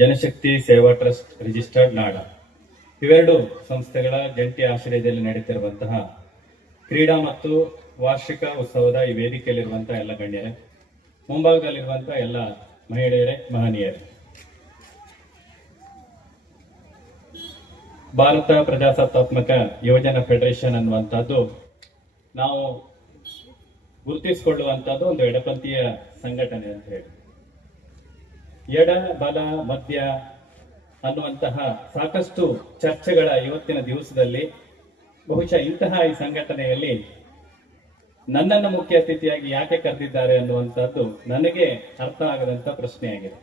ಜನಶಕ್ತಿ ಸೇವಾ trust registered ನಾಡ ಇವೆರಡು ಸಂಸ್ಥೆಗಳ ಜಂಟಿ ಆಶ್ರಯದಲ್ಲಿ ನಡೆಯುತ್ತಿರುವಂತಹ ಕ್ರೀಡಾ ಮತ್ತು ವಾರ್ಷಿಕ ಉತ್ಸವದ ಈ ವೇದಿಕೆಯಲ್ಲಿರುವಂತಹ ಎಲ್ಲ ಗಣ್ಯರೇ, ಮುಂಭಾಗದಲ್ಲಿರುವಂತಹ ಎಲ್ಲ ಮಹಿಳೆಯರೇ, ಮಹನೀಯರೇ, ಭಾರತ ಪ್ರಜಾಸತ್ತಾತ್ಮಕ ಯುವಜನ ಫೆಡರೇಷನ್ ಅನ್ನುವಂಥದ್ದು ನಾವು ಗುರುತಿಸಿಕೊಳ್ಳುವಂತದ್ದು ಒಂದು ಎಡಪಂಥೀಯ ಸಂಘಟನೆ ಅಂತ ಹೇಳಿ. ಎಡ ಬಲ ಮಧ್ಯ ಅನ್ನುವಂತಹ ಸಾಕಷ್ಟು ಚರ್ಚೆಗಳ ಇವತ್ತಿನ ದಿವಸದಲ್ಲಿ ಬಹುಶಃ ಇಂತಹ ಈ ಸಂಘಟನೆಯಲ್ಲಿ ನನ್ನನ್ನು ಮುಖ್ಯ ಅತಿಥಿಯಾಗಿ ಯಾಕೆ ಕರೆದಿದ್ದಾರೆ ಅನ್ನುವಂಥದ್ದು ನನಗೆ ಅರ್ಥ ಆಗದಂತ ಪ್ರಶ್ನೆಯಾಗಿದೆ.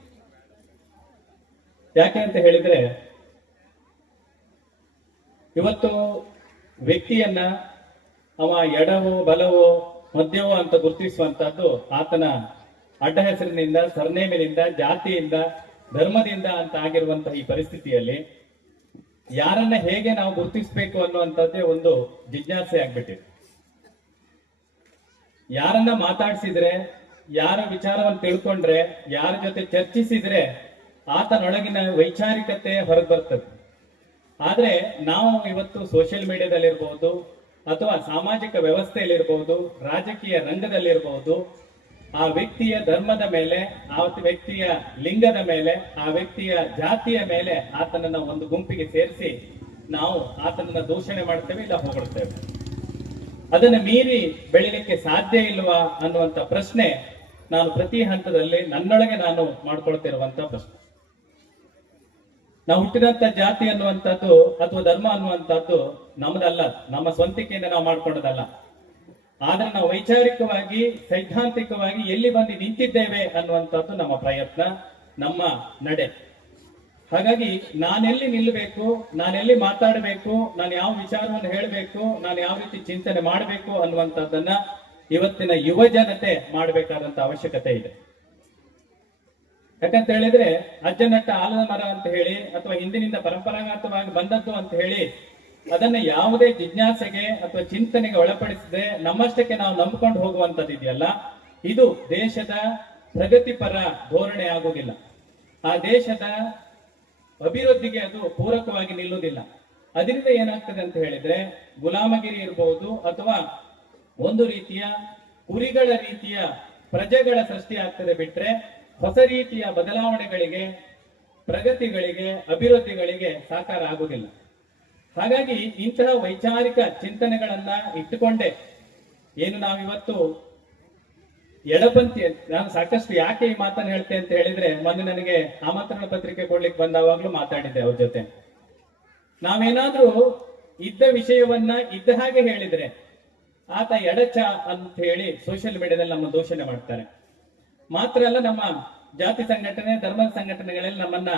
ಯಾಕೆ ಅಂತ ಹೇಳಿದ್ರೆ, ಇವತ್ತು ವ್ಯಕ್ತಿಯನ್ನ ಅವ ಎಡವೋ ಬಲವೋ ಮಧ್ಯವೋ ಅಂತ ಗುರುತಿಸುವಂತದ್ದು ಆತನ ಅಡ್ಡ ಹೆಸರಿನಿಂದ, ಸರ್ನೇಮಿನಿಂದ, ಜಾತಿಯಿಂದ, ಧರ್ಮದಿಂದ ಅಂತ ಆಗಿರುವಂತಹ ಈ ಪರಿಸ್ಥಿತಿಯಲ್ಲಿ ಯಾರನ್ನ ಹೇಗೆ ನಾವು ಗುರುತಿಸಬೇಕು ಅನ್ನುವಂಥದ್ದೇ ಒಂದು ಜಿಜ್ಞಾಸೆ ಆಗ್ಬಿಟ್ಟಿದೆ. ಯಾರನ್ನ ಮಾತಾಡಿಸಿದ್ರೆ, ಯಾರ ವಿಚಾರವನ್ನು ತಿಳ್ಕೊಂಡ್ರೆ, ಯಾರ ಜೊತೆ ಚರ್ಚಿಸಿದ್ರೆ ಆತನೊಳಗಿನ ವೈಚಾರಿಕತೆ ಹೊರಗೆ ಬರ್ತದೆ. ಆದ್ರೆ ನಾವು ಇವತ್ತು ಸೋಷಿಯಲ್ ಮೀಡಿಯಾದಲ್ಲಿರ್ಬಹುದು ಅಥವಾ ಸಾಮಾಜಿಕ ವ್ಯವಸ್ಥೆಯಲ್ಲಿರ್ಬಹುದು, ರಾಜಕೀಯ ರಂಗದಲ್ಲಿರ್ಬಹುದು, ಆ ವ್ಯಕ್ತಿಯ ಧರ್ಮದ ಮೇಲೆ, ಆ ವ್ಯಕ್ತಿಯ ಲಿಂಗದ ಮೇಲೆ, ಆ ವ್ಯಕ್ತಿಯ ಜಾತಿಯ ಮೇಲೆ ಆತನನ್ನ ಒಂದು ಗುಂಪಿಗೆ ಸೇರಿಸಿ ನಾವು ಆತನನ್ನ ದೂಷಣೆ ಮಾಡ್ತೇವೆ, ಇಲ್ಲ ಹೊಗಳ್ತೇವೆ. ಅದನ್ನ ಮೀರಿ ಬೆಳಿಲಿಕ್ಕೆ ಸಾಧ್ಯ ಇಲ್ವಾ ಅನ್ನುವಂತ ಪ್ರಶ್ನೆ ನಾನು ಪ್ರತಿ ಹಂತದಲ್ಲಿ ನನ್ನೊಳಗೆ ನಾನು ಮಾಡ್ಕೊಳ್ತಿರುವಂತ ಪ್ರಶ್ನೆ. ನಾವು ಹುಟ್ಟಿದಂತ ಜಾತಿ ಅನ್ನುವಂಥದ್ದು ಅಥವಾ ಧರ್ಮ ಅನ್ನುವಂಥದ್ದು ನಮ್ಮದಲ್ಲ, ನಮ್ಮ ಸ್ವಂತಿಕೆಯಿಂದ ನಾವು ಮಾಡ್ಕೊಂಡದಲ್ಲ. ಆದ್ರೆ ನಾವು ವೈಚಾರಿಕವಾಗಿ, ಸೈದ್ಧಾಂತಿಕವಾಗಿ ಎಲ್ಲಿ ಬಂದು ನಿಂತಿದ್ದೇವೆ ಅನ್ನುವಂಥದ್ದು ನಮ್ಮ ಪ್ರಯತ್ನ, ನಮ್ಮ ನಡೆ. ಹಾಗಾಗಿ ನಾನೆಲ್ಲಿ ನಿಲ್ಲಬೇಕು, ನಾನೆಲ್ಲಿ ಮಾತಾಡಬೇಕು, ನಾನು ಯಾವ ವಿಚಾರವನ್ನು ಹೇಳಬೇಕು, ನಾನು ಯಾವ ರೀತಿ ಚಿಂತನೆ ಮಾಡಬೇಕು ಅನ್ನುವಂಥದ್ದನ್ನ ಇವತ್ತಿನ ಯುವ ಜನತೆ ಮಾಡಬೇಕಾದಂತ ಅವಶ್ಯಕತೆ ಇದೆ. ಯಾಕಂತ ಹೇಳಿದ್ರೆ, ಅಜ್ಜನಟ್ಟ ಆಲದ ಮರ ಅಂತ ಹೇಳಿ ಅಥವಾ ಹಿಂದಿನಿಂದ ಪರಂಪರಾಗತವಾಗಿ ಬಂದದ್ದು ಅಂತ ಹೇಳಿ ಅದನ್ನ ಯಾವುದೇ ಜಿಜ್ಞಾಸೆಗೆ ಅಥವಾ ಚಿಂತನೆಗೆ ಒಳಪಡಿಸದೆ ನಮ್ಮಷ್ಟಕ್ಕೆ ನಾವು ನಂಬಿಕೊಂಡು ಹೋಗುವಂತದ್ದು ಇದೆಯಲ್ಲ, ಇದು ದೇಶದ ಪ್ರಗತಿಪರ ಧೋರಣೆ ಆಗುವುದಿಲ್ಲ. ಆ ದೇಶದ ಅಭಿವೃದ್ಧಿಗೆ ಅದು ಪೂರಕವಾಗಿ ನಿಲ್ಲುವುದಿಲ್ಲ. ಅದರಿಂದ ಏನಾಗ್ತದೆ ಅಂತ ಹೇಳಿದ್ರೆ, ಗುಲಾಮಗಿರಿ ಇರಬಹುದು ಅಥವಾ ಒಂದು ರೀತಿಯ ಕುರಿಗಳ ರೀತಿಯ ಪ್ರಜೆಗಳ ಸೃಷ್ಟಿ ಆಗ್ತದೆ ಬಿಟ್ರೆ ಹೊಸ ರೀತಿಯ ಬದಲಾವಣೆಗಳಿಗೆ, ಪ್ರಗತಿಗಳಿಗೆ, ಅಭಿವೃದ್ಧಿಗಳಿಗೆ ಸಾಕಾರ ಆಗುವುದಿಲ್ಲ. ಹಾಗಾಗಿ ಇಂತಹ ವೈಚಾರಿಕ ಚಿಂತನೆಗಳನ್ನ ಇಟ್ಟುಕೊಂಡೇ ಏನು ನಾವಿವತ್ತು ಎಡಪಂಥಿ, ನಾನು ಸಾಕಷ್ಟು ಯಾಕೆ ಈ ಮಾತನ್ನು ಹೇಳ್ತೇನೆ ಅಂತ ಹೇಳಿದ್ರೆ, ಮೊನ್ನೆ ನನಗೆ ಆಮಂತ್ರಣ ಪತ್ರಿಕೆ ಕೊಡ್ಲಿಕ್ಕೆ ಬಂದಾವಾಗ್ಲೂ ಮಾತಾಡಿದ್ದೆ ಅವ್ರ ಜೊತೆ. ನಾವೇನಾದ್ರೂ ಇದ್ದ ವಿಷಯವನ್ನ ಇದ್ದ ಹಾಗೆ ಹೇಳಿದ್ರೆ ಆತ ಎಡಚ ಅಂತ ಹೇಳಿ ಸೋಷಿಯಲ್ ಮೀಡಿಯಾದಲ್ಲಿ ನಮ್ಮ ದೂಷಣೆ ಮಾಡ್ತಾರೆ. ಮಾತ್ರ ಅಲ್ಲ, ನಮ್ಮ ಜಾತಿ ಸಂಘಟನೆ, ಧರ್ಮದ ಸಂಘಟನೆಗಳಲ್ಲಿ ನಮ್ಮನ್ನ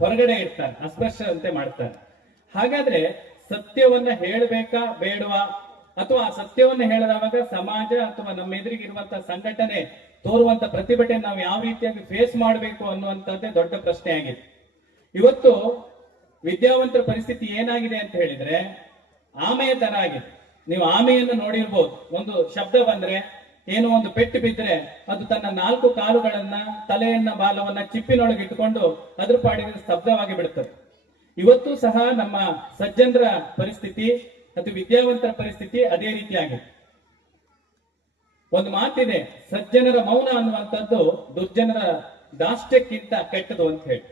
ಹೊರಗಡೆ ಇಡ್ತಾರೆ, ಅಸ್ಪೃಶ್ಯಂತೆ ಮಾಡ್ತಾರೆ. ಹಾಗಾದ್ರೆ ಸತ್ಯವನ್ನ ಹೇಳಬೇಕಾ ಬೇಡವಾ, ಅಥವಾ ಆ ಸತ್ಯವನ್ನ ಹೇಳಿದಾಗ ಸಮಾಜ ಅಥವಾ ನಮ್ಮ ಎದುರಿಗಿರುವಂತಹ ಸಂಘಟನೆ ತೋರುವಂತ ಪ್ರತಿಭಟನೆ ನಾವು ಯಾವ ರೀತಿಯಾಗಿ ಫೇಸ್ ಮಾಡಬೇಕು ಅನ್ನುವಂಥದ್ದೇ ದೊಡ್ಡ ಪ್ರಶ್ನೆ ಆಗಿದೆ. ಇವತ್ತು ವಿದ್ಯಾವಂತರ ಪರಿಸ್ಥಿತಿ ಏನಾಗಿದೆ ಅಂತ ಹೇಳಿದ್ರೆ ಆಮೆಯ ತರ ಆಗಿದೆ. ನೀವು ಆಮೆಯನ್ನು ನೋಡಿರ್ಬೋದು, ಒಂದು ಶಬ್ದ ಬಂದ್ರೆ, ಏನೋ ಒಂದು ಪೆಟ್ಟು ಬಿದ್ರೆ ಅದು ತನ್ನ 4 ಕಾಲುಗಳನ್ನ, ತಲೆಯನ್ನ, ಬಾಲವನ್ನ ಚಿಪ್ಪಿನೊಳಗೆ ಇಟ್ಟುಕೊಂಡು ಅದ್ರ ಪಾಡಿಗೆ ಸ್ತಬ್ಧವಾಗಿ ಬಿಡುತ್ತದೆ. ಇವತ್ತು ಸಹ ನಮ್ಮ ಸಜ್ಜನರ ಪರಿಸ್ಥಿತಿ ಅಥವಾ ವಿದ್ಯಾವಂತರ ಪರಿಸ್ಥಿತಿ ಅದೇ ರೀತಿಯಾಗಿದೆ. ಒಂದು ಮಾತಿದೆ, ಸಜ್ಜನರ ಮೌನ ಅನ್ನುವಂಥದ್ದು ದುರ್ಜನರ ದಾಷ್ಟ್ಯಕ್ಕಿಂತ ಕೆಟ್ಟದು ಅಂತ ಹೇಳಿ.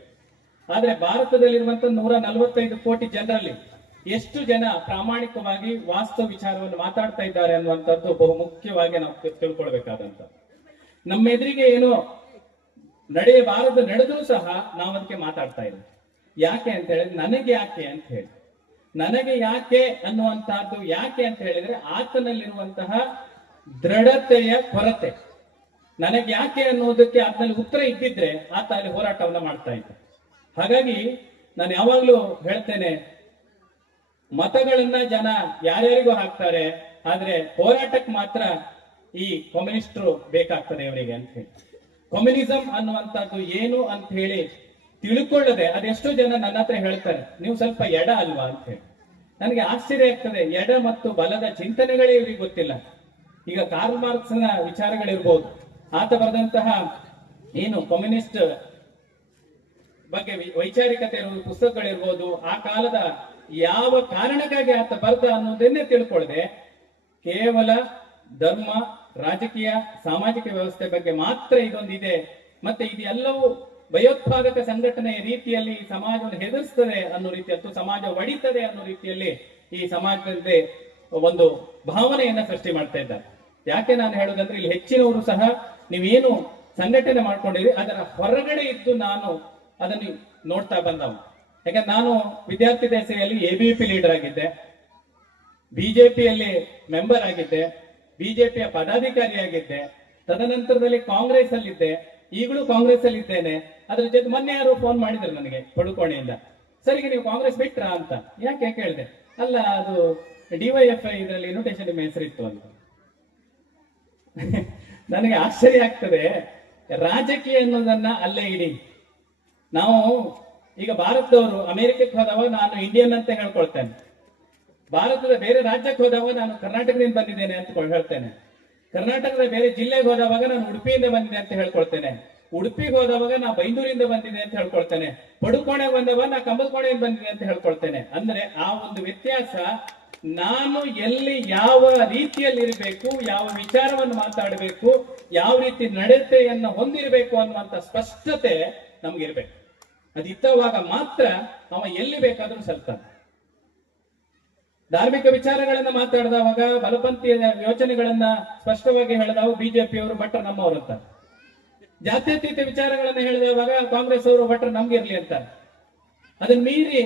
ಆದ್ರೆ ಭಾರತದಲ್ಲಿರುವಂತ 145 ಕೋಟಿ ಜನರಲ್ಲಿ ಎಷ್ಟು ಜನ ಪ್ರಾಮಾಣಿಕವಾಗಿ ವಾಸ್ತವ ವಿಚಾರವನ್ನು ಮಾತಾಡ್ತಾ ಇದ್ದಾರೆ ಅನ್ನುವಂಥದ್ದು ಬಹು ಮುಖ್ಯವಾಗಿ ನಾವು ತಿಳ್ಕೊಳ್ಬೇಕಾದಂತ. ನಮ್ಮ ಎದುರಿಗೆ ಏನೋ ನಡೆಯಬಾರದು ನಡೆದರೂ ಸಹ ನಾವು ಅದಕ್ಕೆ ಮಾತಾಡ್ತಾ ಇಲ್ಲ. ಯಾಕೆ ಅಂತ ಹೇಳಿದ್ರೆ, ನನಗೆ ಯಾಕೆ ಅಂತ ಹೇಳಿ, ನನಗೆ ಯಾಕೆ ಅನ್ನುವಂತಹದ್ದು ಯಾಕೆ ಅಂತ ಹೇಳಿದ್ರೆ ಆತನಲ್ಲಿರುವಂತಹ ದೃಢತೆಯ ಕೊರತೆ. ನನಗೆ ಯಾಕೆ ಅನ್ನೋದಕ್ಕೆ ಆತನಲ್ಲಿ ಉತ್ತರ ಇದ್ದಿದ್ರೆ ಆತ ಅಲ್ಲಿ ಹೋರಾಟವನ್ನ ಮಾಡ್ತಾ ಇದ್ದ. ಹಾಗಾಗಿ ನಾನು ಯಾವಾಗ್ಲೂ ಹೇಳ್ತೇನೆ, ಮತಗಳನ್ನ ಜನ ಯಾರ್ಯಾರಿಗೂ ಹಾಕ್ತಾರೆ, ಆದ್ರೆ ಹೋರಾಟಕ್ಕೆ ಮಾತ್ರ ಈ ಕಮ್ಯುನಿಸ್ಟರು ಬೇಕಾಗ್ತದೆ ಇವರಿಗೆ ಅಂತ ಹೇಳಿ. ಕಮ್ಯುನಿಸಂ ಅನ್ನುವಂಥದ್ದು ಏನು ಅಂತ ಹೇಳಿ ತಿಳ್ಕೊಳ್ಳದೆ ಅದೆಷ್ಟೋ ಜನ ನನ್ನ ಹತ್ರ ಹೇಳ್ತಾರೆ, ನೀವು ಸ್ವಲ್ಪ ಎಡ ಅಲ್ವಾ ಅಂತ ಹೇಳಿ. ನನಗೆ ಆಶ್ಚರ್ಯ ಆಗ್ತದೆ, ಎಡ ಮತ್ತು ಬಲದ ಚಿಂತನೆಗಳೇ ಇವರಿಗೆ ಗೊತ್ತಿಲ್ಲ. ಈಗ ಕಾರ್ಲ್ ಮಾರ್ಕ್ಸ್ನ ವಿಚಾರಗಳಿರ್ಬೋದು, ಆತ ಬರೆದಂತಹ ಏನು ಕಮ್ಯುನಿಸ್ಟ್ ಬಗ್ಗೆ ವೈಚಾರಿಕತೆ ಇರುವುದು ಪುಸ್ತಕಗಳಿರ್ಬೋದು, ಆ ಕಾಲದ ಯಾವ ಕಾರಣಕ್ಕಾಗಿ ಆತ ಬರ್ದ ಅನ್ನೋದನ್ನೇ ತಿಳ್ಕೊಳ್ಳದೆ ಕೇವಲ ಧರ್ಮ, ರಾಜಕೀಯ, ಸಾಮಾಜಿಕ ವ್ಯವಸ್ಥೆ ಬಗ್ಗೆ ಮಾತ್ರ ಇದೊಂದಿದೆ, ಮತ್ತೆ ಇದೆಲ್ಲವೂ ಭಯೋತ್ಪಾದಕ ಸಂಘಟನೆಯ ರೀತಿಯಲ್ಲಿ ಈ ಸಮಾಜವನ್ನು ಹೆದರಿಸ್ತದೆ ಅನ್ನೋ ರೀತಿ ಅಥವಾ ಸಮಾಜ ಒಡಿತದೆ ಅನ್ನೋ ರೀತಿಯಲ್ಲಿ ಈ ಸಮಾಜದಲ್ಲಿ ಒಂದು ಭಾವನೆಯನ್ನ ಸೃಷ್ಟಿ ಮಾಡ್ತಾ ಇದ್ದಾರೆ. ಯಾಕೆ ನಾನು ಹೇಳೋದಂದ್ರೆ, ಇಲ್ಲಿ ಹೆಚ್ಚಿನವರು ಸಹ ನೀವೇನು ಸಂಘಟನೆ ಮಾಡ್ಕೊಂಡಿರಿ ಅದರ ಹೊರಗಡೆ ಇದ್ದು ನಾನು ಅದನ್ನು ನೋಡ್ತಾ ಬಂದವ. ಯಾಕಂದ್ರೆ ನಾನು ವಿದ್ಯಾರ್ಥಿ ದಶೆಯಲ್ಲಿ ಎಬಿವಿಪಿ ಲೀಡರ್ ಆಗಿದ್ದೆ, ಬಿಜೆಪಿಯಲ್ಲಿ ಮೆಂಬರ್ ಆಗಿದ್ದೆ, ಬಿಜೆಪಿಯ ಪದಾಧಿಕಾರಿಯಾಗಿದ್ದೆ, ತದನಂತರದಲ್ಲಿ ಕಾಂಗ್ರೆಸ್ ಅಲ್ಲಿದ್ದೆ, ಈಗಲೂ ಕಾಂಗ್ರೆಸ್ ಅಲ್ಲಿ ಇದ್ದೇನೆ. ಅದ್ರ ಜೊತೆ ಮೊನ್ನೆ ಯಾರು ಫೋನ್ ಮಾಡಿದ್ರು ನನಗೆ ಪಡುಕೋಣೆಯಿಂದ, ಸರಿಗೆ ನೀವು ಕಾಂಗ್ರೆಸ್ ಬಿಟ್ರಾ ಅಂತ. ಯಾಕೆ ಕೇಳಿದೆ, ಅಲ್ಲ ಅದು ಡಿವೈಎಫ್ಐ ಇದರಲ್ಲಿ ಇನ್ವಿಟೇಷನ್ ನಿಮ್ಮ ಹೆಸರಿತ್ತು ಅಂತ. ನನಗೆ ಆಶ್ಚರ್ಯ ಆಗ್ತದೆ. ರಾಜಕೀಯ ಅನ್ನೋದನ್ನ ಅಲ್ಲೇ ಇಡಿ. ನಾವು ಈಗ ಭಾರತದವರು ಅಮೆರಿಕಕ್ಕೆ ಹೋದವ ನಾನು ಇಂಡಿಯನ್ ಅಂತ ಹೇಳ್ಕೊಳ್ತೇನೆ, ಭಾರತದ ಬೇರೆ ರಾಜ್ಯಕ್ಕೆ ಹೋದವ ನಾನು ಕರ್ನಾಟಕದಿಂದ ಬಂದಿದ್ದೇನೆ ಅಂತ ಹೇಳ್ತೇನೆ, ಕರ್ನಾಟಕದ ಬೇರೆ ಜಿಲ್ಲೆಗೆ ಹೋದವಾಗ ನಾನು ಉಡುಪಿಯಿಂದ ಬಂದಿದೆ ಅಂತ ಹೇಳ್ಕೊಳ್ತೇನೆ, ಉಡುಪಿಗೆ ಹೋದವಾಗ ನಾ ಬೈಂದೂರಿಂದ ಬಂದಿದೆ ಅಂತ ಹೇಳ್ಕೊಳ್ತೇನೆ, ಪಡುಕೋಣೆ ಬಂದವ ನಾ ಕಂಬದಕೋಣೆಯಿಂದ ಬಂದಿದೆ ಅಂತ ಹೇಳ್ಕೊಳ್ತೇನೆ. ಅಂದ್ರೆ ಆ ಒಂದು ವ್ಯತ್ಯಾಸ, ನಾನು ಎಲ್ಲಿ ಯಾವ ರೀತಿಯಲ್ಲಿ ಇರಬೇಕು, ಯಾವ ವಿಚಾರವನ್ನು ಮಾತಾಡಬೇಕು, ಯಾವ ರೀತಿ ನಡತೆಯನ್ನು ಹೊಂದಿರಬೇಕು ಅನ್ನುವಂತ ಸ್ಪಷ್ಟತೆ ನಮ್ಗಿರ್ಬೇಕು. ಅದಿತ್ತವಾಗ ಮಾತ್ರ ಅವ ಎಲ್ಲಿ ಬೇಕಾದ್ರೂ ಸಲ್ತಾನೆ. ಧಾರ್ಮಿಕ ವಿಚಾರಗಳನ್ನ ಮಾತಾಡಿದವಾಗ, ಬಲಪಂಥೀಯ ಯೋಚನೆಗಳನ್ನ ಸ್ಪಷ್ಟವಾಗಿ ಹೇಳಿದವ ಬಿಜೆಪಿಯವರು ಭಟ್ರ ನಮ್ಮವರು ಅಂತ, ಜಾತ್ಯತೀತ ವಿಚಾರಗಳನ್ನ ಹೇಳಿದವಾಗ ಕಾಂಗ್ರೆಸ್ ಅವರು ಭಟ್ರ ನಮ್ಗಿರ್ಲಿ ಅಂತ. ಅದನ್ನ ಮೀರಿ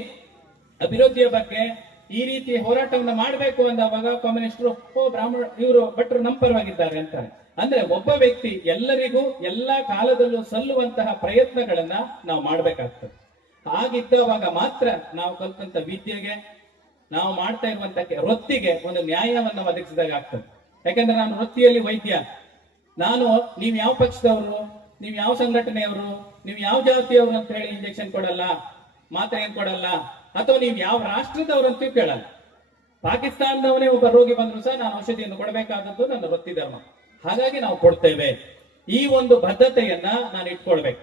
ಅಭಿವೃದ್ಧಿಯ ಬಗ್ಗೆ ಈ ರೀತಿ ಹೋರಾಟವನ್ನ ಮಾಡಬೇಕು ಅಂದವಾಗ ಕಮ್ಯುನಿಸ್ಟರು ಬ್ರಾಹ್ಮಣ ಇವರು ಭಟ್ರು ನಮ್ಮ ಪರವಾಗಿದ್ದಾರೆ ಅಂತಾರೆ. ಅಂದ್ರೆ ಒಬ್ಬ ವ್ಯಕ್ತಿ ಎಲ್ಲರಿಗೂ ಎಲ್ಲಾ ಕಾಲದಲ್ಲೂ ಸಲ್ಲುವಂತಹ ಪ್ರಯತ್ನಗಳನ್ನ ನಾವು ಮಾಡ್ಬೇಕಾಗ್ತದೆ. ಹಾಗಿದ್ದವಾಗ ಮಾತ್ರ ನಾವು ಕಲ್ತಂತ ವಿದ್ಯೆಗೆ, ನಾವು ಮಾಡ್ತಾ ಇರುವಂತ ವೃತ್ತಿಗೆ ಒಂದು ನ್ಯಾಯವನ್ನ ಒದಗಿಸಿದಾಗ ಆಗ್ತದೆ. ಯಾಕಂದ್ರೆ ನಾನು ವೃತ್ತಿಯಲ್ಲಿ ವೈದ್ಯ, ನಾನು ನೀವು ಯಾವ ಪಕ್ಷದವರು, ನೀವು ಯಾವ ಸಂಘಟನೆಯವರು, ನೀವು ಯಾವ ಜಾತಿಯವರು ಅಂತ ಹೇಳಿ ಇಂಜೆಕ್ಷನ್ ಕೊಡಲ್ಲ, ಮಾತ್ರೆ ಏನ್ ಕೊಡಲ್ಲ, ಅಥವಾ ನೀವು ಯಾವ ರಾಷ್ಟ್ರದವರಂತೂ ಕೇಳಲ್ಲ. ಪಾಕಿಸ್ತಾನದವನೇ ಒಬ್ಬ ರೋಗಿ ಬಂದ್ರು ಸಹ ನಾನು ಔಷಧಿಯನ್ನು ಕೊಡಬೇಕಾದದ್ದು ನನ್ನ ವೃತ್ತಿ ಧರ್ಮ, ಹಾಗಾಗಿ ನಾವು ಕೊಡ್ತೇವೆ. ಈ ಒಂದು ಬದ್ಧತೆಯನ್ನ ನಾನು ಇಟ್ಕೊಳ್ಬೇಕು.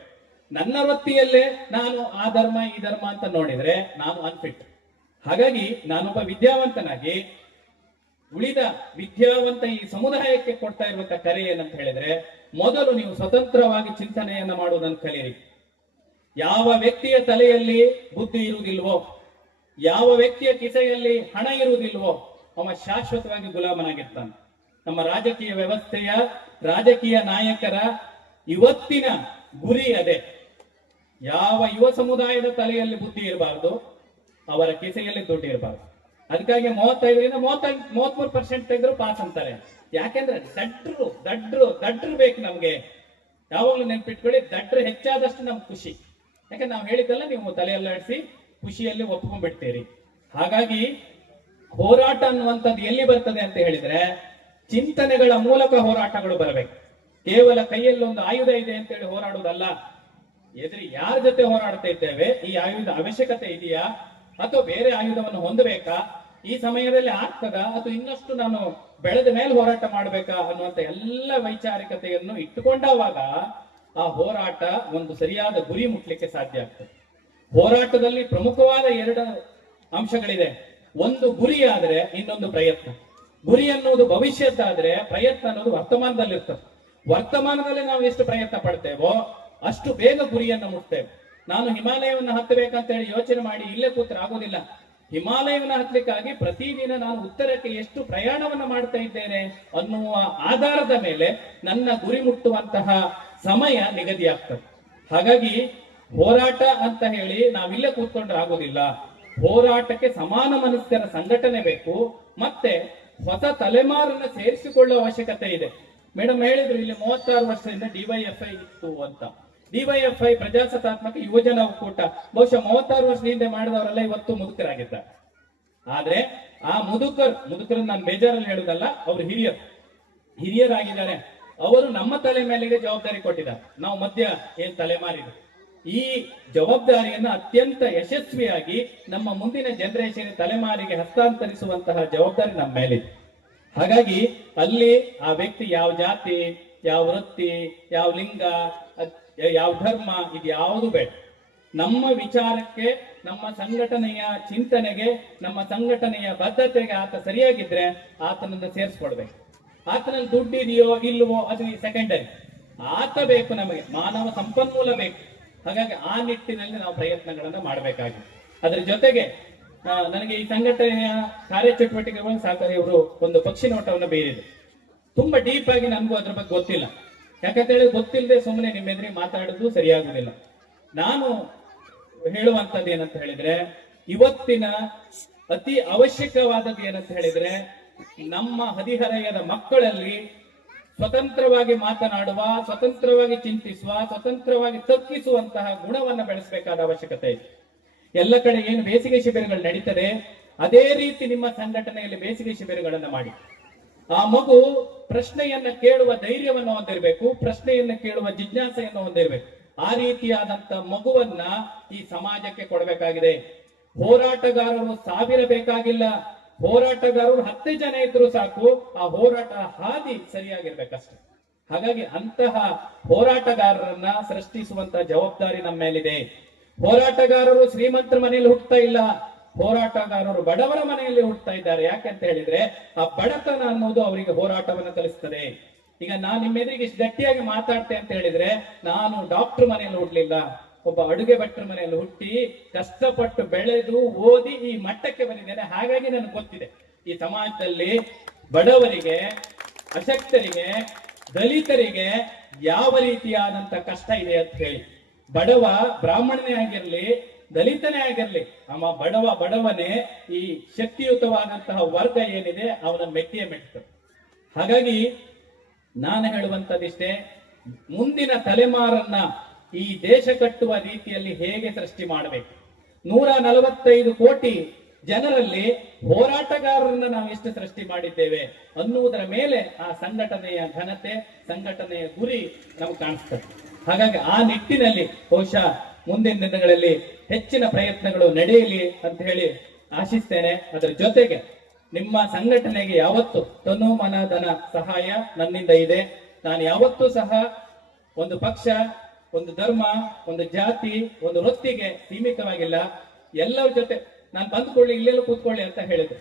ನನ್ನ ವೃತ್ತಿಯಲ್ಲೇ ನಾನು ಆ ಧರ್ಮ ಈ ಧರ್ಮ ಅಂತ ನೋಡಿದ್ರೆ ನಾನು ಅನ್ಫಿಟ್. ಹಾಗಾಗಿ ನಾನೊಬ್ಬ ವಿದ್ಯಾವಂತನಾಗಿ ಉಳಿದ ವಿದ್ಯಾವಂತ ಈ ಸಮುದಾಯಕ್ಕೆ ಕೊಡ್ತಾ ಇರುವಂತ ಕರೆ ಏನಂತ ಹೇಳಿದ್ರೆ, ಮೊದಲು ನೀವು ಸ್ವತಂತ್ರವಾಗಿ ಚಿಂತನೆಯನ್ನ ಮಾಡುವುದನ್ನು ಕಲಿಯಿರಿ. ಯಾವ ವ್ಯಕ್ತಿಯ ತಲೆಯಲ್ಲಿ ಬುದ್ಧಿ ಇರುವುದಿಲ್ವೋ, ಯಾವ ವ್ಯಕ್ತಿಯ ಕಿಸೆಯಲ್ಲಿ ಹಣ ಇರುವುದಿಲ್ವೋ, ಅವ ಶಾಶ್ವತವಾಗಿ ಗುಲಾಮನಾಗಿರ್ತಾನೆ. ನಮ್ಮ ರಾಜಕೀಯ ವ್ಯವಸ್ಥೆಯ, ರಾಜಕೀಯ ನಾಯಕರ ಇವತ್ತಿನ ಗುರಿ ಅದೇ. ಯಾವ ಯುವ ಸಮುದಾಯದ ತಲೆಯಲ್ಲಿ ಬುದ್ಧಿ ಇರಬಾರ್ದು, ಅವರ ಕಿಸೆಯಲ್ಲಿ ದುಡ್ಡು ಇರಬಾರ್ದು. ಅದಕ್ಕಾಗಿ 35ರಿಂದ 33% ತೆಗೆದ್ರು ಪಾಸ್ ಅಂತಾರೆ. ಯಾಕೆಂದ್ರೆ ದಡ್ರು ಬೇಕು ನಮ್ಗೆ. ಯಾವಾಗ್ಲೂ ನೆನ್ಪಿಟ್ಕೊಳ್ಳಿ, ದಡ್ರು ಹೆಚ್ಚಾದಷ್ಟು ನಮ್ಗೆ ಖುಷಿ. ಯಾಕಂದ್ರೆ ನಾವು ಹೇಳಿದ್ದಲ್ಲ, ನೀವು ತಲೆಯಲ್ಲಾಡಿಸಿ ಖುಷಿಯಲ್ಲಿ ಒಪ್ಕೊಂಡ್ಬಿಡ್ತೀರಿ. ಹಾಗಾಗಿ ಹೋರಾಟ ಅನ್ನುವಂಥದ್ದು ಎಲ್ಲಿ ಬರ್ತದೆ ಅಂತ ಹೇಳಿದ್ರೆ, ಚಿಂತನೆಗಳ ಮೂಲಕ ಹೋರಾಟಗಳು ಬರಬೇಕು. ಕೇವಲ ಕೈಯಲ್ಲಿ ಒಂದು ಆಯುಧ ಇದೆ ಅಂತ ಹೇಳಿ ಹೋರಾಡುವುದಲ್ಲ. ಎದುರು ಯಾರ ಜೊತೆ ಹೋರಾಡ್ತಾ ಇದ್ದೇವೆ, ಈ ಆಯುಧ ಅವಶ್ಯಕತೆ ಇದೆಯಾ ಅಥವಾ ಬೇರೆ ಆಯುಧವನ್ನು ಹೊಂದಬೇಕಾ, ಈ ಸಮಯದಲ್ಲಿ ಆಗ್ತದ ಅಥವಾ ಇನ್ನಷ್ಟು ನಾನು ಬೆಳೆದ ಮೇಲೆ ಹೋರಾಟ ಮಾಡ್ಬೇಕಾ ಅನ್ನುವಂತ ಎಲ್ಲ ವೈಚಾರಿಕತೆಯನ್ನು ಇಟ್ಟುಕೊಂಡಾಗ ಆ ಹೋರಾಟ ಒಂದು ಸರಿಯಾದ ಗುರಿ ಮುಟ್ಲಿಕ್ಕೆ ಸಾಧ್ಯ ಆಗ್ತದೆ. ಹೋರಾಟದಲ್ಲಿ ಪ್ರಮುಖವಾದ 2 ಅಂಶಗಳಿದೆ. ಒಂದು ಗುರಿ ಆದ್ರೆ ಇನ್ನೊಂದು ಪ್ರಯತ್ನ. ಗುರಿ ಅನ್ನೋದು ಭವಿಷ್ಯದ್ದಾದ್ರೆ ಪ್ರಯತ್ನ ಅನ್ನೋದು ವರ್ತಮಾನದಲ್ಲಿರ್ತದೆ. ವರ್ತಮಾನದಲ್ಲಿ ನಾವು ಎಷ್ಟು ಪ್ರಯತ್ನ ಪಡ್ತೇವೋ ಅಷ್ಟು ಬೇಗ ಗುರಿಯನ್ನು ಮುಟ್ತೇವೆ. ನಾನು ಹಿಮಾಲಯವನ್ನು ಹತ್ತಬೇಕಂತ ಹೇಳಿ ಯೋಚನೆ ಮಾಡಿ ಇಲ್ಲೇ ಕೂತ್ರೆ ಆಗೋದಿಲ್ಲ. ಹಿಮಾಲಯವನ್ನು ಹತ್ತಲಿಕ್ಕಾಗಿ ಪ್ರತಿದಿನ ನಾನು ಉತ್ತರಕ್ಕೆ ಎಷ್ಟು ಪ್ರಯಾಣವನ್ನ ಮಾಡ್ತಾ ಇದ್ದೇನೆ ಅನ್ನುವ ಆಧಾರದ ಮೇಲೆ ನನ್ನ ಗುರಿ ಮುಟ್ಟುವಂತಹ ಸಮಯ ನಿಗದಿಯಾಗ್ತದೆ. ಹಾಗಾಗಿ ಹೋರಾಟ ಅಂತ ಹೇಳಿ ನಾವಿಲ್ಲೇ ಕೂತ್ಕೊಂಡ್ರೆ ಆಗೋದಿಲ್ಲ. ಹೋರಾಟಕ್ಕೆ ಸಮಾನ ಮನಸ್ಕರ ಸಂಘಟನೆ ಬೇಕು, ಮತ್ತೆ ಹೊಸ ತಲೆಮಾರನ್ನ ಸೇರಿಸಿಕೊಳ್ಳುವ ಅವಶ್ಯಕತೆ ಇದೆ. ಮೇಡಮ್ ಹೇಳಿದ್ರು ಇಲ್ಲಿ 36 ವರ್ಷದಿಂದ ಡಿವೈಎಫ್ಐ ಇತ್ತು ಅಂತ. ಡಿವೈಎಫ್ಐ ಪ್ರಜಾಸತ್ತಾತ್ಮಕ ಯುವಜನ ಒಕ್ಕೂಟ ಬಹುಶಃ 36 ವರ್ಷದ ಹಿಂದೆ ಮಾಡಿದವರೆಲ್ಲ ಇವತ್ತು ಮುದುಕರಾಗಿದ್ದಾರೆ. ಆದ್ರೆ ಆ ಮುದುಕರನ್ನ ನಾನು ಬೇಜಾರಲ್ಲಿ ಹೇಳುದಲ್ಲ, ಅವರು ಹಿರಿಯರಾಗಿದ್ದಾರೆ. ಅವರು ನಮ್ಮ ತಲೆ ಮೇಲೆಗೆ ಜವಾಬ್ದಾರಿ ಕೊಟ್ಟಿದ್ದಾರೆ. ನಾವು ಮಧ್ಯ ಏನ್ ತಲೆಮಾರಿದೆ, ಈ ಜವಾಬ್ದಾರಿಯನ್ನ ಅತ್ಯಂತ ಯಶಸ್ವಿಯಾಗಿ ನಮ್ಮ ಮುಂದಿನ ಜನರೇಷನ್ ತಲೆಮಾರಿಗೆ ಹಸ್ತಾಂತರಿಸುವಂತಹ ಜವಾಬ್ದಾರಿ ನಮ್ಮ ಮೇಲಿದೆ. ಹಾಗಾಗಿ ಅಲ್ಲಿ ಆ ವ್ಯಕ್ತಿ ಯಾವ ಜಾತಿ, ಯಾವ ವೃತ್ತಿ, ಯಾವ ಲಿಂಗ, ಯಾವ ಧರ್ಮ, ಇದು ಯಾವುದು ಬೇಡ. ನಮ್ಮ ವಿಚಾರಕ್ಕೆ, ನಮ್ಮ ಸಂಘಟನೆಯ ಚಿಂತನೆಗೆ, ನಮ್ಮ ಸಂಘಟನೆಯ ಬದ್ಧತೆಗೆ ಆತ ಸರಿಯಾಗಿದ್ರೆ ಆತನನ್ನು ಸೇರಿಸ್ಕೊಡ್ಬೇಕು. ಆತನಲ್ಲಿ ದುಡ್ಡಿದೆಯೋ ಇಲ್ವೋ ಅದು ಸೆಕೆಂಡರಿ. ಆತ ಬೇಕು, ನಮಗೆ ಮಾನವ ಸಂಪನ್ಮೂಲ ಬೇಕು. ಹಾಗಾಗಿ ಆ ನಿಟ್ಟಿನಲ್ಲಿ ನಾವು ಪ್ರಯತ್ನಗಳನ್ನ ಮಾಡಬೇಕಾಗಿದೆ. ಅದರ ಜೊತೆಗೆ ನನಗೆ ಈ ಸಂಘಟನೆಯ ಕಾರ್ಯಚಟುವಟಿಕೆಗಳು ಸಾಕರೆ ಇವರು ಒಂದು ಪಕ್ಷಿ ನೋಟವನ್ನು ಬೀರಿದೆ. ತುಂಬಾ ಡೀಪ್ ಆಗಿ ನನಗೂ ಅದ್ರ ಬಗ್ಗೆ ಗೊತ್ತಿಲ್ಲ. ಯಾಕಂತ ಹೇಳಿದ್ರೆ ಗೊತ್ತಿಲ್ಲದೆ ಸುಮ್ಮನೆ ನಿಮ್ಮ ಎದುರಿಗೆ ಮಾತಾಡೋದು ಸರಿಯಾಗುದಿಲ್ಲ. ನಾನು ಹೇಳುವಂತದ್ದು ಏನಂತ ಹೇಳಿದ್ರೆ, ಇವತ್ತಿನ ಅತಿ ಅವಶ್ಯಕವಾದದ್ದು ಏನಂತ ಹೇಳಿದ್ರೆ, ನಮ್ಮ ಹದಿಹರೆಯದ ಮಕ್ಕಳಲ್ಲಿ ಸ್ವತಂತ್ರವಾಗಿ ಮಾತನಾಡುವ, ಸ್ವತಂತ್ರವಾಗಿ ಚಿಂತಿಸುವ, ಸ್ವತಂತ್ರವಾಗಿ ತರ್ಕಿಸುವಂತಹ ಗುಣವನ್ನು ಬೆಳೆಸಬೇಕಾದ ಅವಶ್ಯಕತೆ ಇದೆ. ಎಲ್ಲ ಕಡೆ ಏನು ಬೇಸಿಗೆ ಶಿಬಿರಗಳು ನಡೀತದೆ, ಅದೇ ರೀತಿ ನಿಮ್ಮ ಸಂಘಟನೆಯಲ್ಲಿ ಬೇಸಿಗೆ ಶಿಬಿರಗಳನ್ನು ಮಾಡಿ. ಆ ಮಗು ಪ್ರಶ್ನೆಯನ್ನ ಕೇಳುವ ಧೈರ್ಯವನ್ನು ಹೊಂದಿರಬೇಕು, ಪ್ರಶ್ನೆಯನ್ನ ಕೇಳುವ ಜಿಜ್ಞಾಸೆಯನ್ನು ಹೊಂದಿರಬೇಕು. ಆ ರೀತಿಯಾದಂತ ಮಗುವನ್ನ ಈ ಸಮಾಜಕ್ಕೆ ಕೊಡಬೇಕಾಗಿದೆ. ಹೋರಾಟಗಾರರು 1000 ಬೇಕಾಗಿಲ್ಲ, ಹೋರಾಟಗಾರರು 10 ಜನ ಇದ್ರು ಸಾಕು. ಆ ಹೋರಾಟ ಹಾದಿ ಸರಿಯಾಗಿರ್ಬೇಕಷ್ಟೆ. ಹಾಗಾಗಿ ಅಂತಹ ಹೋರಾಟಗಾರರನ್ನ ಸೃಷ್ಟಿಸುವಂತಹ ಜವಾಬ್ದಾರಿ ನಮ್ಮ ಮೇಲಿದೆ. ಹೋರಾಟಗಾರರು ಶ್ರೀಮಂತರ ಮನೆಯಲ್ಲಿ ಹುಟ್ಟುತ್ತಾ ಇಲ್ಲ, ಹೋರಾಟಗಾರರು ಬಡವರ ಮನೆಯಲ್ಲಿ ಹುಟ್ಟುತ್ತಾ ಇದ್ದಾರೆ. ಯಾಕಂತ ಹೇಳಿದ್ರೆ ಆ ಬಡತನ ಅನ್ನೋದು ಅವರಿಗೆ ಹೋರಾಟವನ್ನು ಕಲಿಸ್ತದೆ. ಈಗ ನಾನು ನಿಮ್ಮ ಎದುರಿಗೆ ಇಷ್ಟು ಗಟ್ಟಿಯಾಗಿ ಮಾತಾಡ್ತೆ ಅಂತ ಹೇಳಿದ್ರೆ, ನಾನು ಡಾಕ್ಟರ್ ಮನೆಯಲ್ಲಿ ಹುಟ್ಟಲಿಲ್ಲ, ಒಬ್ಬ ಅಡುಗೆ ಭಟ್ರ ಮನೆಯಲ್ಲಿ ಹುಟ್ಟಿ ಕಷ್ಟಪಟ್ಟು ಬೆಳೆದು ಓದಿ ಈ ಮಟ್ಟಕ್ಕೆ ಬಂದಿದ್ದೇನೆ. ಹಾಗಾಗಿ ನನಗೆ ಗೊತ್ತಿದೆ ಈ ಸಮಾಜದಲ್ಲಿ ಬಡವರಿಗೆ, ಅಶಕ್ತರಿಗೆ, ದಲಿತರಿಗೆ ಯಾವ ರೀತಿಯಾದಂತ ಕಷ್ಟ ಇದೆ ಅಂತ ಹೇಳಿ. ಬಡವ ಬ್ರಾಹ್ಮಣನೇ ಆಗಿರ್ಲಿ, ದಲಿತನೇ ಆಗಿರ್ಲಿ, ಬಡವನೇ ಈ ಶಕ್ತಿಯುತವಾದಂತಹ ವರ್ಗ ಏನಿದೆ ಅವನ ಮೆಟ್ಟಿಯೇ ಮೆಟ್ಟುತ್ತದೆ. ಹಾಗಾಗಿ ನಾನು ಹೇಳುವಂತದಿಷ್ಟೇ, ಮುಂದಿನ ತಲೆಮಾರನ್ನ ಈ ದೇಶ ಕಟ್ಟುವ ರೀತಿಯಲ್ಲಿ ಹೇಗೆ ಸೃಷ್ಟಿ ಮಾಡಬೇಕು. 145 ಕೋಟಿ ಜನರಲ್ಲಿ ಹೋರಾಟಗಾರರನ್ನ ನಾವು ಎಷ್ಟು ಸೃಷ್ಟಿ ಮಾಡಿದ್ದೇವೆ ಅನ್ನುವುದರ ಮೇಲೆ ಆ ಸಂಘಟನೆಯ ಘನತೆ, ಸಂಘಟನೆಯ ಗುರಿ ನಮ್ಗೆ ಕಾಣಿಸ್ತದೆ. ಹಾಗಾಗಿ ಆ ನಿಟ್ಟಿನಲ್ಲಿ ಬಹುಶಃ ಮುಂದಿನ ದಿನಗಳಲ್ಲಿ ಹೆಚ್ಚಿನ ಪ್ರಯತ್ನಗಳು ನಡೆಯಲಿ ಅಂತ ಹೇಳಿ ಆಶಿಸ್ತೇನೆ. ಅದರ ಜೊತೆಗೆ ನಿಮ್ಮ ಸಂಘಟನೆಗೆ ಯಾವತ್ತು ತನು ಮನ ಧನ ಸಹಾಯ ನನ್ನಿಂದ ಇದೆ. ನಾನು ಯಾವತ್ತೂ ಸಹ ಒಂದು ಪಕ್ಷ, ಒಂದು ಧರ್ಮ, ಒಂದು ಜಾತಿ, ಒಂದು ವೃತ್ತಿಗೆ ಸೀಮಿತವಾಗಿಲ್ಲ. ಎಲ್ಲರ ಜೊತೆ ನಾನು ಬಂದ್ಕೊಳ್ಳಿ, ಇಲ್ಲೆಲ್ಲ ಕೂತ್ಕೊಳ್ಳಿ ಅಂತ ಹೇಳಿದ್ರು.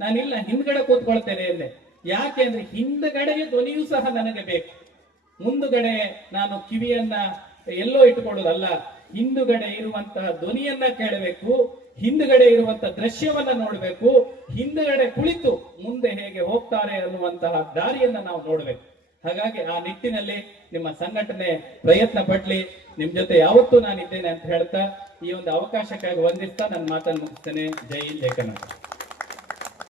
ನಾನಿಲ್ಲ, ಹಿಂದ್ಗಡೆ ಕೂತ್ಕೊಳ್ತೇನೆ ಎಂದೆ. ಯಾಕೆ ಅಂದ್ರೆ ಹಿಂದ್ಗಡೆಯ ಧ್ವನಿಯೂ ಸಹ ನನಗೆ ಬೇಕು. ಮುಂದುಗಡೆ ನಾನು ಕಿವಿಯನ್ನ ಎಲ್ಲೋ ಇಟ್ಟುಕೊಳ್ಳೋದಲ್ಲ, ಹಿಂದುಗಡೆ ಇರುವಂತಹ ಧ್ವನಿಯನ್ನ ಕೇಳಬೇಕು, ಹಿಂದುಗಡೆ ಇರುವಂತಹ ದೃಶ್ಯವನ್ನ ನೋಡಬೇಕು, ಹಿಂದುಗಡೆ ಕುಳಿತು ಮುಂದೆ ಹೇಗೆ ಹೋಗ್ತಾರೆ ಅನ್ನುವಂತಹ ದಾರಿಯನ್ನ ನಾವು ನೋಡಬೇಕು. ಹಾಗಾಗಿ ಆ ನಿಟ್ಟಿನಲ್ಲಿ ನಿಮ್ಮ ಸಂಘಟನೆ ಪ್ರಯತ್ನ ಪಡ್ಲಿ. ನಿಮ್ ಜೊತೆ ಯಾವತ್ತೂ ನಾನಿದ್ದೇನೆ ಅಂತ ಹೇಳ್ತಾ ಈ ಒಂದು ಅವಕಾಶಕ್ಕಾಗಿ ವಂದಿಸ್ತಾ ನನ್ನ ಮಾತನ್ನು ಮುಗಿಸ್ತೇನೆ. ಜೈ ಹಿಂದ್, ಜೈ ಕರ್ನಾಟಕ.